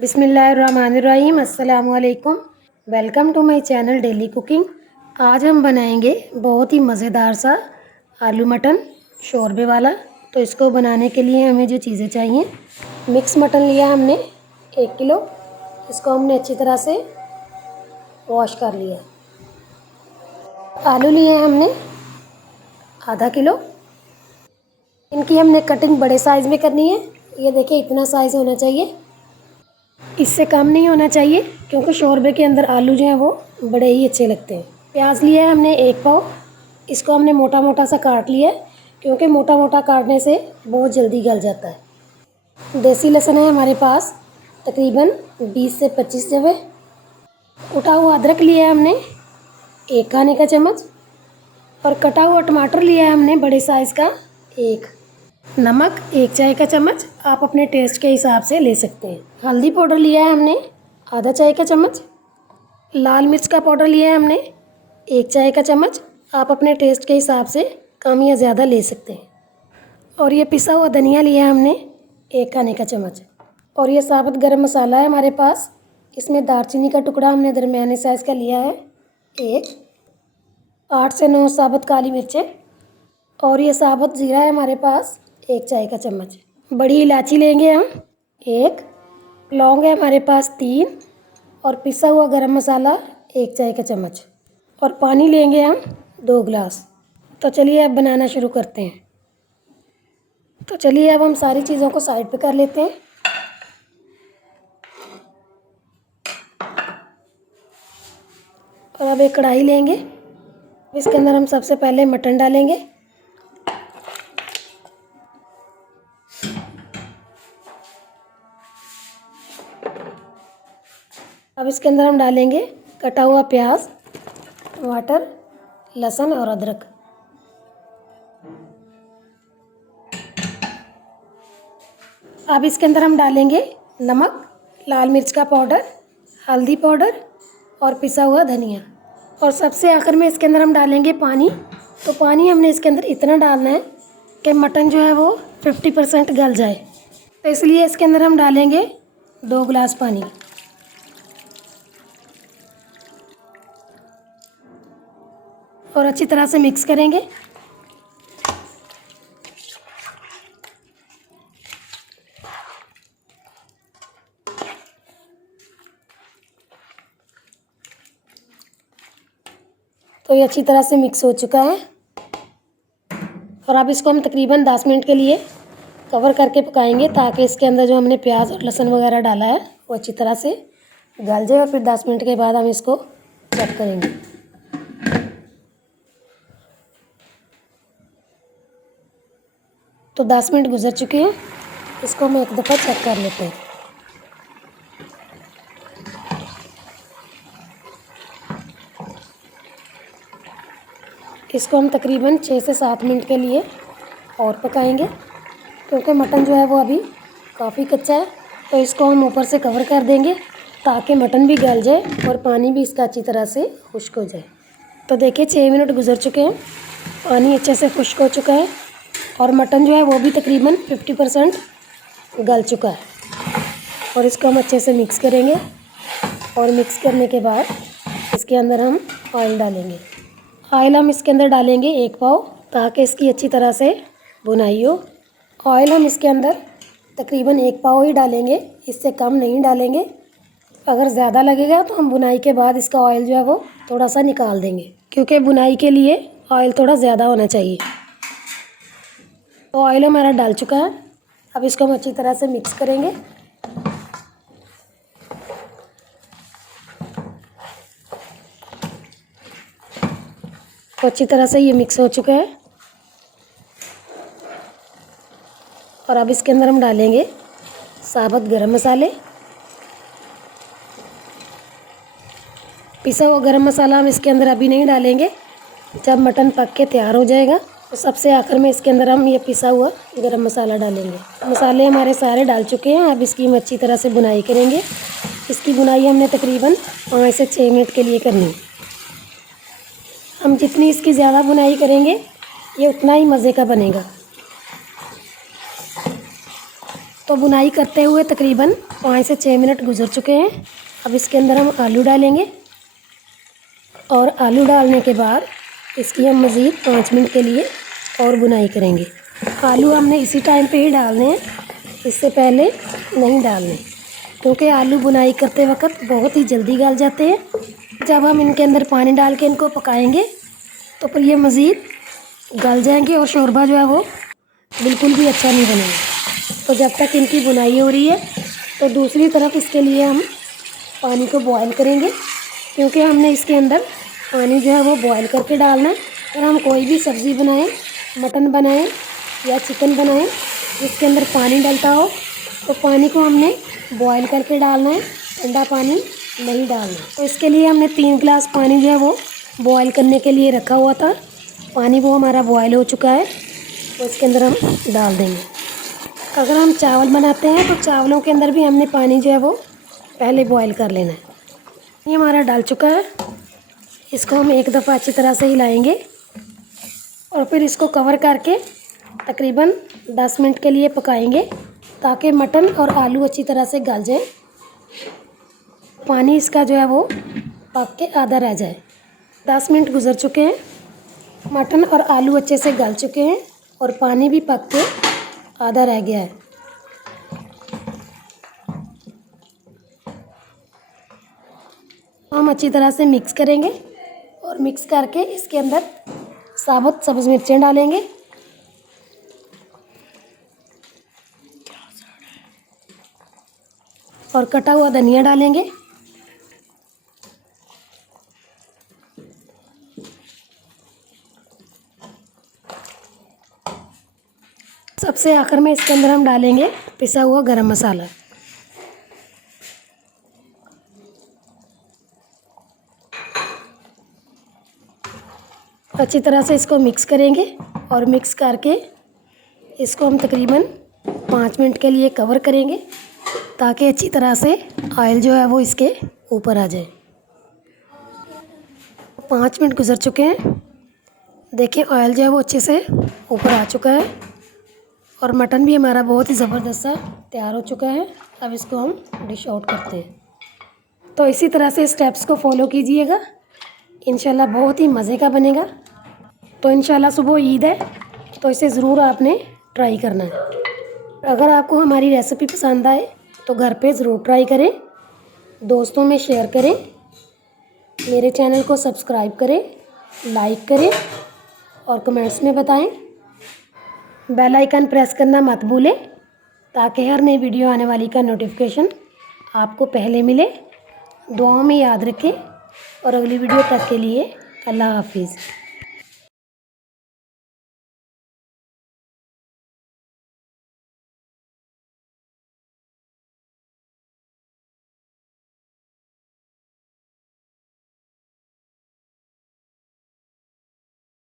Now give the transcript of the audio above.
बिस्मिल्लाहिर्रहमानिर्रहीम। अस्सलामुअलैकुम। Welcome to my channel daily cooking. आज हम बनाएंगे बहुत ही मज़ेदार सा आलू मटन शोरबे वाला। तो इसको बनाने के लिए हमें जो चीज़ें चाहिए, मिक्स मटन लिया हमने 1 किलो। इसको हमने अच्छी तरह से वॉश कर लिया। आलू लिए हमने आधा किलो। इनकी हमने कटिंग बड़े साइज़ में करनी है। ये देखिए, इतना साइज़ होना चाहिए, इससे कम नहीं होना चाहिए, क्योंकि शोरबे के अंदर आलू जो हैं वो बड़े ही अच्छे लगते हैं। प्याज लिया है हमने 1 पाव। इसको हमने मोटा मोटा सा काट लिया है, क्योंकि मोटा मोटा काटने से बहुत जल्दी गल जाता है। देसी लहसुन है हमारे पास तकरीबन 20 से 25 जवे। उठा हुआ अदरक लिया है हमने 1 खाने का चम्मच। और कटा हुआ टमाटर लिया है हमने बड़े साइज़ का 1। नमक 1 चाय का चम्मच, आप अपने टेस्ट के हिसाब से ले सकते हैं। हल्दी पाउडर लिया है हमने आधा चाय का चम्मच। लाल मिर्च का पाउडर लिया है हमने 1 चाय का चम्मच, आप अपने टेस्ट के हिसाब से कम या ज़्यादा ले सकते हैं। और ये पिसा हुआ धनिया लिया है हमने 1 खाने का चम्मच। और ये साबुत गरम मसाला है हमारे पास। इसमें दालचीनी का टुकड़ा हमने दरमियाने साइज़ का लिया है 1। 8 से 9 साबुत काली मिर्चें। और ये साबुत ज़ीरा है हमारे पास 1 चाय का चम्मच। बड़ी इलायची लेंगे हम 1। लौंग है हमारे पास 3। और पिसा हुआ गरम मसाला 1 चाय का चम्मच। और पानी लेंगे हम 2 गिलास। तो चलिए अब बनाना शुरू करते हैं। तो चलिए अब हम सारी चीज़ों को साइड पे कर लेते हैं। और अब एक कढ़ाई लेंगे। इसके अंदर हम सबसे पहले मटन डालेंगे। अब इसके अंदर हम डालेंगे कटा हुआ प्याज, टमाटर, लहसुन और अदरक। अब इसके अंदर हम डालेंगे नमक, लाल मिर्च का पाउडर, हल्दी पाउडर और पिसा हुआ धनिया। और सबसे आखिर में इसके अंदर हम डालेंगे पानी। तो पानी हमने इसके अंदर इतना डालना है कि मटन जो है वो 50% गल जाए। तो इसलिए इसके अंदर हम डालेंगे 2 गिलास पानी। और अच्छी तरह से मिक्स करेंगे। तो ये अच्छी तरह से मिक्स हो चुका है। और अब इसको हम तकरीबन 10 मिनट के लिए कवर करके पकाएंगे, ताकि इसके अंदर जो हमने प्याज और लहसुन वगैरह डाला है वो अच्छी तरह से गल जाए। और फिर 10 मिनट के बाद हम इसको चेक करेंगे। तो 10 मिनट गुजर चुके हैं। इसको हम एक दफ़ा चेक कर लेते हैं। इसको हम तकरीबन 6 से 7 मिनट के लिए और पकाएंगे, क्योंकि मटन जो है वो अभी काफ़ी कच्चा है। तो इसको हम ऊपर से कवर कर देंगे, ताकि मटन भी गल जाए और पानी भी इसका अच्छी तरह से खुश्क हो जाए। तो देखिए 6 मिनट गुजर चुके हैं, पानी अच्छे से खुश्क हो चुका है और मटन जो है वो भी तकरीबन 50% गल चुका है। और इसको हम अच्छे से मिक्स करेंगे। और मिक्स करने के बाद इसके अंदर हम ऑयल डालेंगे। ऑयल हम इसके अंदर डालेंगे 1 पाव, ताकि इसकी अच्छी तरह से भुनाई हो। ऑयल हम इसके अंदर तकरीबन 1 पाव ही डालेंगे, इससे कम नहीं डालेंगे। अगर ज़्यादा लगेगा तो हम भुनाई के बाद इसका ऑयल जो है वो थोड़ा सा निकाल देंगे, क्योंकि भुनाई के लिए ऑयल थोड़ा ज़्यादा होना चाहिए। तो ऑयल हमारा डाल चुका है। अब इसको हम अच्छी तरह से मिक्स करेंगे। तो अच्छी तरह से ये मिक्स हो चुका है। और अब इसके अंदर हम डालेंगे साबुत गरम मसाले। पिसा हुआ गरम मसाला हम इसके अंदर अभी नहीं डालेंगे, जब मटन पक के तैयार हो जाएगा तो सबसे आखिर में इसके अंदर हम ये पिसा हुआ गरम मसाला डालेंगे। मसाले हमारे सारे डाल चुके हैं। अब इसकी हम अच्छी तरह से भुनाई करेंगे। इसकी भुनाई हमने तकरीबन 5 से 6 मिनट के लिए करनी है। हम जितनी इसकी ज़्यादा भुनाई करेंगे, ये उतना ही मज़े का बनेगा। तो बुनाई करते हुए तकरीबन 5 से 6 मिनट गुजर चुके हैं। अब इसके अंदर हम आलू डालेंगे और आलू डालने के बाद इसकी हम मज़ीद 5 मिनट के लिए और बुनाई करेंगे। आलू हमने इसी टाइम पे ही डालने हैं, इससे पहले नहीं डालने, क्योंकि आलू बुनाई करते वक्त बहुत ही जल्दी गल जाते हैं। जब हम इनके अंदर पानी डाल के इनको पकाएंगे तो फिर ये मज़ीद गल जाएंगे और शोरबा जो है वो बिल्कुल भी अच्छा नहीं बनेगा। तो जब तक इनकी बुनाई हो रही है तो दूसरी तरफ इसके लिए हम पानी को बॉयल करेंगे, क्योंकि हमने इसके अंदर पानी जो है वो बॉयल करके डालना है। और हम कोई भी सब्ज़ी बनाएं, मटन बनाएं या चिकन बनाएं, इसके अंदर पानी डलता हो तो पानी को हमने बॉयल करके डालना है, ठंडा पानी नहीं डालना। तो इसके लिए हमने 3 गिलास पानी जो है वो बॉयल करने के लिए रखा हुआ था। पानी वो हमारा बॉयल हो चुका है, तो इसके अंदर हम डाल देंगे। अगर हम चावल बनाते हैं तो चावलों के अंदर भी हमने पानी जो है वो पहले बॉयल कर लेना है। ये हमारा डाल चुका है। इसको हम एक दफ़ा अच्छी तरह से हिलाएंगे और फिर इसको कवर करके तकरीबन 10 मिनट के लिए पकाएंगे, ताकि मटन और आलू अच्छी तरह से गल जाए। पानी इसका जो है वो पक के आधा रह जाए। 10 मिनट गुजर चुके हैं, मटन और आलू अच्छे से गल चुके हैं और पानी भी पक के आधा रह गया है। हम अच्छी तरह से मिक्स करेंगे और मिक्स करके इसके अंदर साबुत सब्ज़ मिर्चें डालेंगे और कटा हुआ धनिया डालेंगे। सबसे आखिर में इसके अंदर हम डालेंगे पिसा हुआ गरम मसाला। अच्छी तरह से इसको मिक्स करेंगे और मिक्स करके इसको हम तकरीबन 5 मिनट के लिए कवर करेंगे, ताकि अच्छी तरह से ऑयल जो है वो इसके ऊपर आ जाए। 5 मिनट गुजर चुके हैं। देखिए ऑयल जो है वो अच्छे से ऊपर आ चुका है और मटन भी हमारा बहुत ही ज़बरदस्त सा तैयार हो चुका है। अब इसको हम डिश आउट करते हैं। तो इसी तरह से स्टेप्स को फॉलो कीजिएगा, इंशाल्लाह बहुत ही मज़े का बनेगा। तो इंशाल्लाह सुबह ईद है, तो इसे ज़रूर आपने ट्राई करना है। अगर आपको हमारी रेसिपी पसंद आए तो घर पे ज़रूर ट्राई करें, दोस्तों में शेयर करें, मेरे चैनल को सब्सक्राइब करें, लाइक करें और कमेंट्स में बताएं। बेल आइकन प्रेस करना मत भूलें, ताकि हर नई वीडियो आने वाली का नोटिफिकेशन आपको पहले मिले। दुआओं में याद रखें और अगली वीडियो तक के लिए अल्लाह हाफिज़।